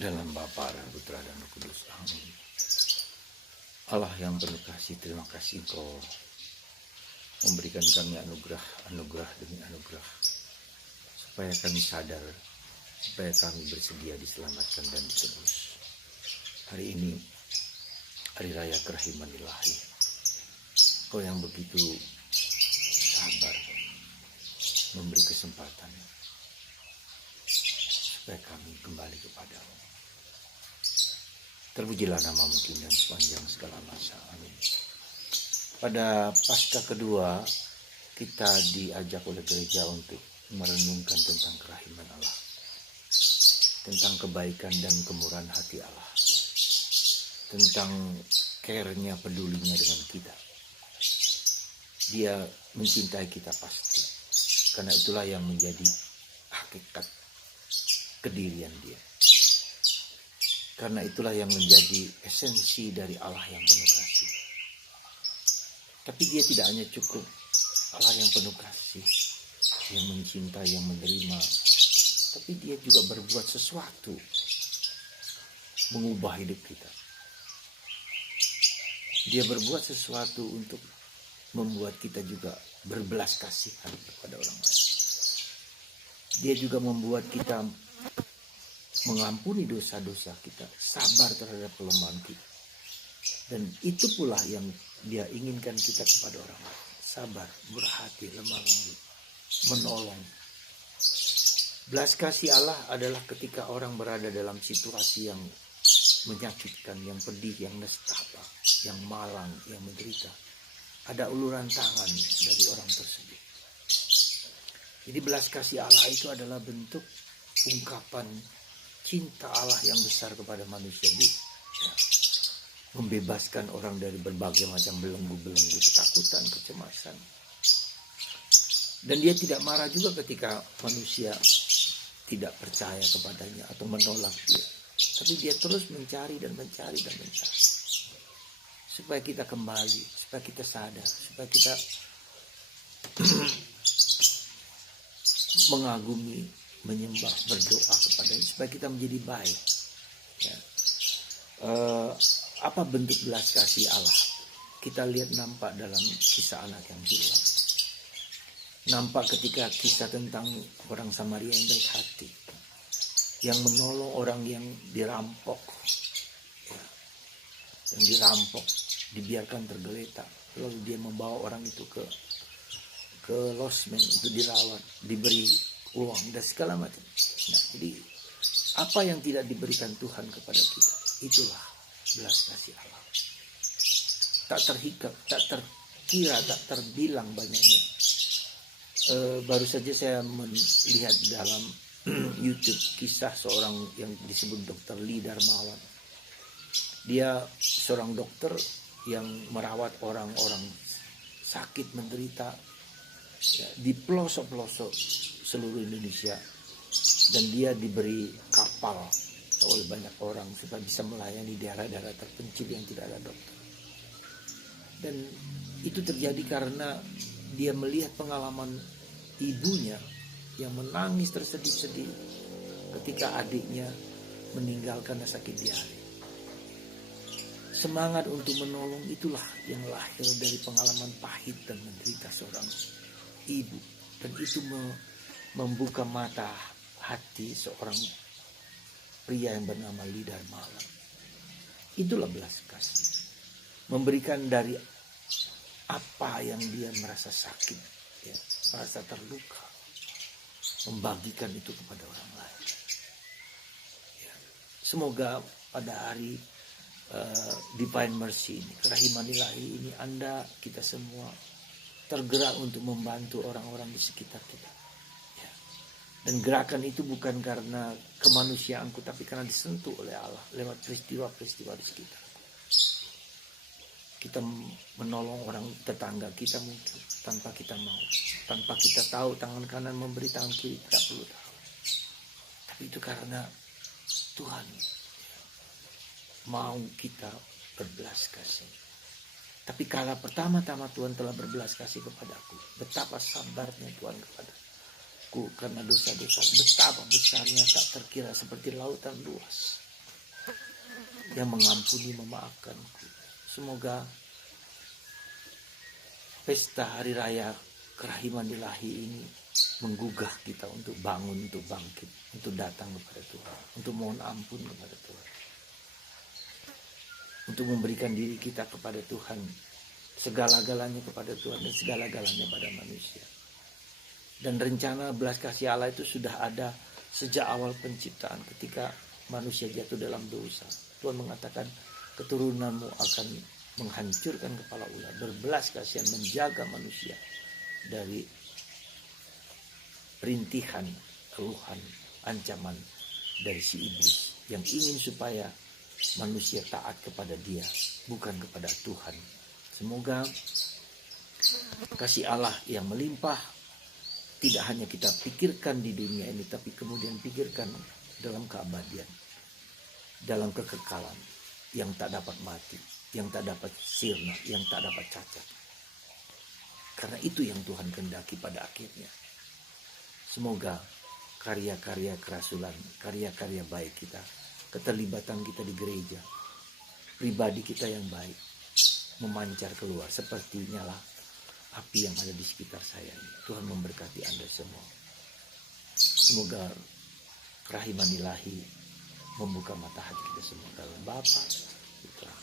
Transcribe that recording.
Dalam Bapa dan Putra dan Roh Kudus. Amin. Allah yang penuh kasih, terima kasih Engkau memberikan kami anugerah demi anugerah, supaya kami sadar, supaya kami bersedia diselamatkan dan ditebus. Hari ini hari raya kerahiman ilahi. Kau yang begitu sabar memberi kesempatan supaya kami kembali kepadamu. Terpujilah namamu kini dan sepanjang segala masa. Amin. Pada Paskah kedua, kita diajak oleh gereja untuk merenungkan tentang kerahiman Allah, tentang kebaikan dan kemurahan hati Allah, tentang care-nya, pedulinya dengan kita. Dia mencintai kita pasti, karena itulah yang menjadi hakikat kedirian dia. Karena itulah yang menjadi esensi dari Allah yang penuh kasih. Tapi dia tidak hanya cukup Allah yang penuh kasih, yang mencintai, yang menerima, tapi dia juga berbuat sesuatu, mengubah hidup kita. Dia berbuat sesuatu untuk membuat kita juga berbelas kasihan kepada orang lain. Dia juga membuat kita mengampuni dosa-dosa kita, sabar terhadap kelemahan kita. Dan itu pula yang dia inginkan kita kepada orang lain. Sabar, murah hati, lemah lembut, menolong. Belas kasih Allah adalah ketika orang berada dalam situasi yang menyakitkan, yang pedih, yang nestapa, yang malang, yang menderita. Ada uluran tangan dari orang tersebut. Jadi belas kasih Allah itu adalah bentuk ungkapan cinta Allah yang besar kepada manusia. Membebaskan orang dari berbagai macam belenggu-belenggu, ketakutan, kecemasan. Dan dia tidak marah juga ketika manusia tidak percaya kepadanya atau menolak dia. Tapi dia terus mencari dan mencari dan mencari. Supaya kita kembali, supaya kita sadar, supaya kita mengagumi, menyembah, berdoa kepadanya, supaya kita menjadi baik. Ya. Apa bentuk belas kasih Allah? Kita lihat nampak dalam kisah anak yang hilang. Nampak ketika kisah tentang orang Samaria yang baik hati, yang menolong orang yang dirampok, ya, yang dirampok, dibiarkan tergeletak, lalu dia membawa orang itu ke losmen untuk dirawat, diberi uang dan segala macam. Nah, jadi apa yang tidak diberikan Tuhan kepada kita, itulah belas kasih Allah. Tak terhingga, tak terkira, tak terbilang banyaknya. Baru saja saya melihat dalam YouTube kisah seorang yang disebut Dr. Lee Darmawan. Dia seorang dokter yang merawat orang-orang sakit, menderita, ya, di pelosok-pelosok seluruh Indonesia. Dan dia diberi kapal oleh banyak orang supaya bisa melayani daerah-daerah terpencil yang tidak ada dokter. Dan itu terjadi karena dia melihat pengalaman ibunya yang menangis tersedih-sedih ketika adiknya meninggal karena sakit diare. Semangat untuk menolong itulah yang lahir dari pengalaman pahit dan menderita seorang ibu. Dan itu membuka mata hati seorang pria yang bernama Lee Darmawan. Itulah belas kasih. Memberikan dari apa yang dia merasa sakit, ya, merasa terluka, membagikan itu kepada orang lain. Ya. Semoga pada hari Divine Mercy ini, kerahiman ilahi ini, Anda, kita semua tergerak untuk membantu orang-orang di sekitar kita. Ya. Dan gerakan itu bukan karena kemanusiaanku, tapi karena disentuh oleh Allah lewat peristiwa-peristiwa di sekitar. Kita menolong orang tetangga kita mungkin tanpa kita mau, tanpa kita tahu tangan kanan memberi, tangan kiri tidak perlu tahu. Tapi itu karena Tuhan mau kita berbelas kasih. Tapi kala pertama-tama Tuhan telah berbelas kasih kepadaku, betapa sabarnya Tuhan kepadaku karena dosa-dosa, betapa besarnya tak terkira seperti lautan luas. yang mengampuni, memaafkanku. Semoga pesta hari raya kerahiman ilahi ini menggugah kita untuk bangun, untuk bangkit, untuk datang kepada Tuhan, untuk mohon ampun kepada Tuhan, untuk memberikan diri kita kepada Tuhan, segala-galanya kepada Tuhan dan segala-galanya pada manusia. Dan rencana belas kasih Allah itu sudah ada sejak awal penciptaan, ketika manusia jatuh dalam dosa. Tuhan mengatakan keturunanmu akan menghancurkan kepala ular, berbelas kasihan menjaga manusia dari rintihan, keluhan, ancaman dari si iblis yang ingin supaya manusia taat kepada dia, bukan kepada Tuhan. Semoga kasih Allah yang melimpah tidak hanya kita pikirkan di dunia ini, tapi kemudian pikirkan dalam keabadian, dalam kekekalan yang tak dapat mati, yang tak dapat sirna, yang tak dapat cacat. Karena itu yang Tuhan kehendaki pada akhirnya. Semoga karya-karya kerasulan, karya-karya baik kita, keterlibatan kita di gereja, pribadi kita yang baik, memancar keluar seperti nyala api yang ada di sekitar saya ini. Tuhan memberkati Anda semua. Semoga kerahiman ilahi membuka mata hati kita semua dalam Bapa, Putra,